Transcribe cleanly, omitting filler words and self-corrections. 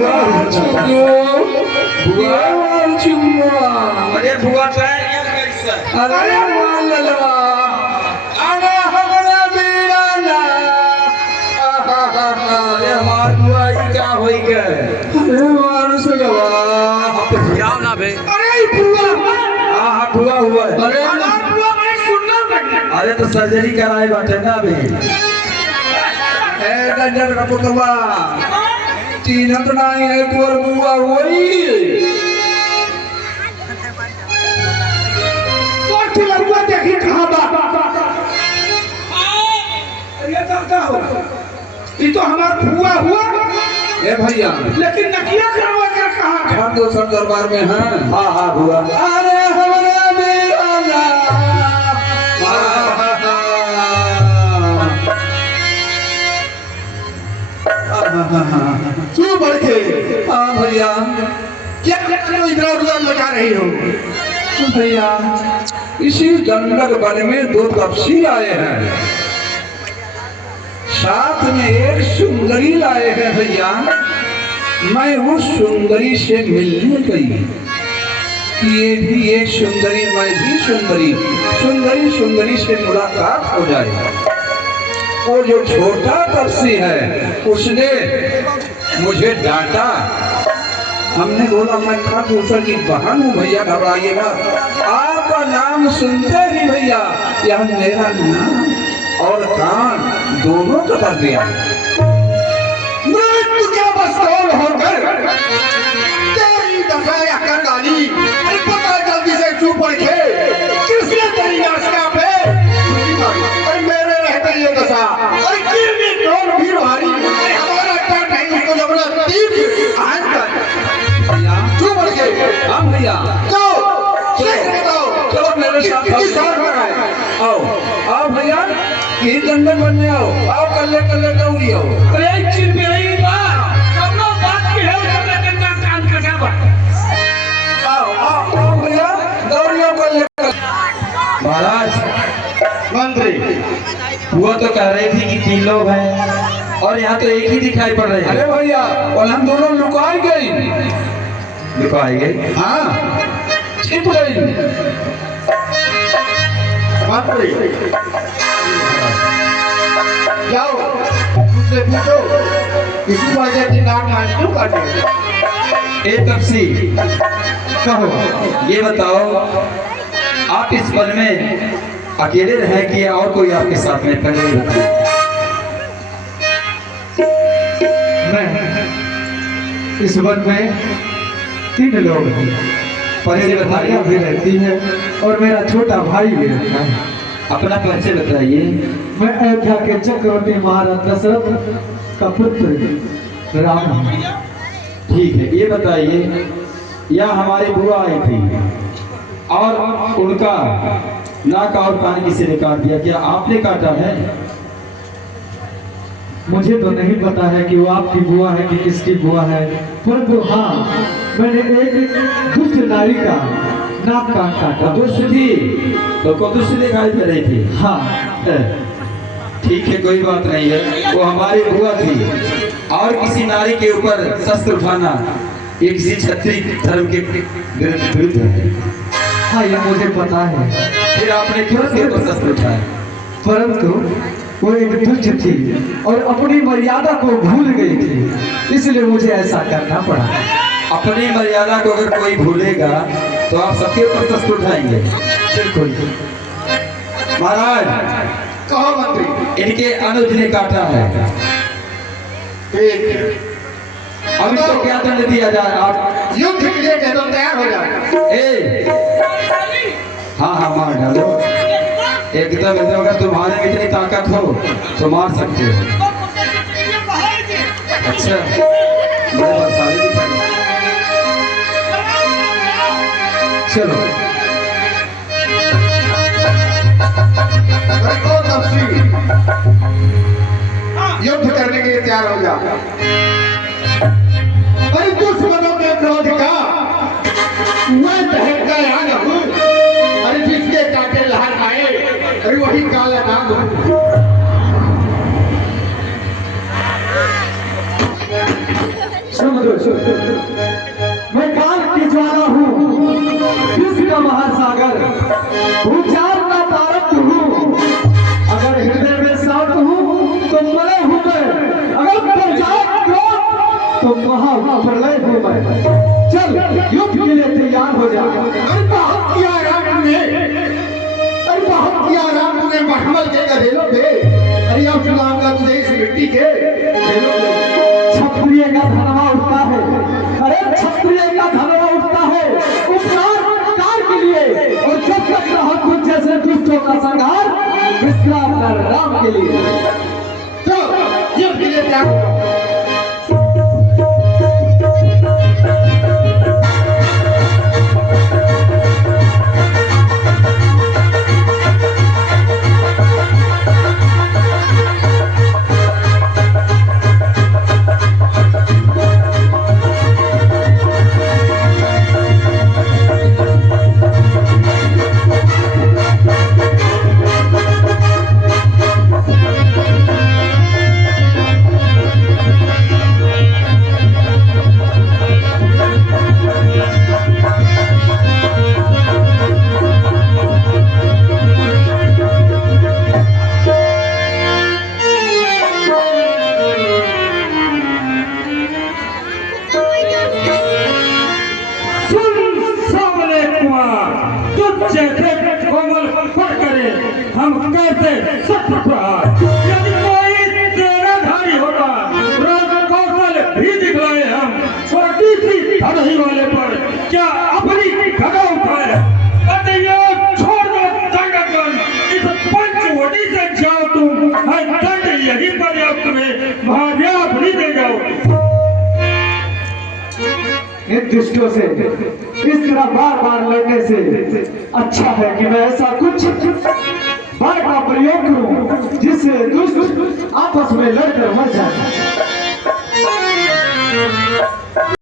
आवाज भैया है अरे बुआ ट्राई कैसे अरे मालवा अरे हमरा बीराना अरे हमार बुआ क्या होई के अरे मानुस गवा जाओ ना बे अरे बुआ हां बुआ हुआ है अरे बुआ मैं सुनना नहीं अरे तो सर्जरी कराए बाटे ना बे ए गंजर का पुतवा तीनत नहीं है तोर बुआ होई लड़ुआ देखी कहाँ बा ये हो ये तो हमार फुआ हुआ ए भैया लेकिन नकिया करवा कर कहाँ घर दूसर दरबार में है हां हां बुआ अरे हमरा बीराना तू बढ़ के हाँ भैया क्या इधर उधर लगा रही हो भैया इसी जंगल वन में दो तपसी आए हैं साथ में एक सुंदरी लाए हैं भैया मैं उस सुंदरी से मिलने गई ये भी एक सुंदरी मैं भी सुंदरी सुंदरी सुंदरी से मुलाकात हो जाए वो जो छोटा तपसी है उसने मुझे डांटा हमने बोला मैं खा दूसर की बहन हूँ भैया घबराइएगा आपका नाम सुनते ही भैया यह मेरा नाम और कान दोनों कतर दिया मृत्यु क्या बस्तौल होकर तेरी दफाया कर डाली अरे पता जल्दी से चुप पड़े किसने तेरी नाशका पे अरे मेरे रहते ये दशा अरे किरनी कौन भी भारी अरे हमारा क्या नहीं उसको जबरदस्त तीर आहत कर हम भैया चलो मेरे साथ आओ आओ भैया ये जंगल बनने आओ कल्ले कल्ले दौड़ी आओ अरे चिरपिरी बात कब बात की है करना कान का क्या बात आओ भैया दौड़ी आओ कल्ले महाराज मंत्री बुआ तो कह रही थी कि 3 लोग हैं और यहाँ तो एक ही दिखाई पड़ रहे हैं अरे भैया और हम दोनों लुकाई गई दिखाई गई हाँ छिप गई जाओ मुझसे पूछो किसी वजह से नाम मान क्यों काटे ए तपसी कहो ये बताओ आप इस वन में अकेले रहे कि और कोई आपके साथ में पहले ही रहे मैं इस वन में 3 लोग हैं परिचय बताइए भी रहती है और मेरा छोटा भाई भी रहता है अपना परिचय बताइए मैं अयोध्या के चक्रवर्ती महाराज दशरथ का पुत्र राम हूँ ठीक है ये बताइए यह हमारी बुआ आई थी और उनका नाक और कान किसी ने काट दिया क्या आपने काटा है मुझे तो नहीं पता है कि वो आपकी बुआ है कि किसकी बुआ है परंतु हाँ मैंने एक दुष्ट नारी का नाक काटा दुष्ट थी तो को दुष्ट दिखाई दे रही थी हाँ ठीक है कोई बात नहीं है वो हमारी बुआ थी और किसी नारी के ऊपर शस्त्र उठाना ये किसी क्षत्रिय धर्म के विरुद्ध है हाँ ये मुझे पता है फिर आपने क्यों उसके ऊपर शस्त्र उठाया परंतु वो एक दुष्ट थी और अपनी मर्यादा को भूल गई थी इसलिए मुझे ऐसा करना पड़ा अपनी मर्यादा को अगर कोई भूलेगा तो आप सबके ऊपर शस्त्र उठाएंगे बिल्कुल महाराज कहो मंत्री इनके अनुज ने काटा है अब इसको क्या दंड दिया जाए आप युद्ध के लिए कह दो तैयार हो जाए हाँ हाँ मार डालो एकदम एकदम अगर तुम्हारे में इतनी ताकत हो तो मार सकते हो अच्छा बड़े बरसाने दिखाई चलो तैयार हो जा। अरे दुश्मनों के क्रोध का मैं दहकता आग हूँ। अरे जिसके काटे लहर आए, अरे वही काला नाग हूँ। मैं काल की ज्वाला हूँ, विश्व का महासागर, उचार का तारक हूँ। अगर हृदय में शांत हूँ तो मरे हूँ मैं, अगर पर जाए क्रोध तो महाप्रलय हूँ मैं। चल युद्ध के लिए तैयार हो जा। अरे बहुत किया राम ने, अरे बहुत किया राम ने मखमल के गधेलों पे। अरे अब सुनाऊंगा तुझे इस मिट्टी के गधेलों पे। क्षत्रिय का धनवा उठता है, अरे क्षत्रिय का धनवा उठता है उपकार के लिए, और जब तक रहा कुछ जैसे दुष्टों का संहार विश्राम कर राम के लिए। तो युद्ध के लिए तैयार हो। हम कहते सत्य प्रहार। यदि कोई तेरा धारी होता, कौशल भी दिखलाए हम छोटी सी धड़ही वाले पर क्या अपनी गदा उठाए। छोड़ दो दंडकन, इस पंचवटी से जाओ तुम, है दंड यही पर्याप्त में, भार्या अपनी दे जाओ। इन दुष्टों से इस तरह बार बार लड़ने से अच्छा है कि मैं ऐसा कुछ बल का प्रयोग करूं जिससे दुष्ट आपस में लड़कर मर जाए।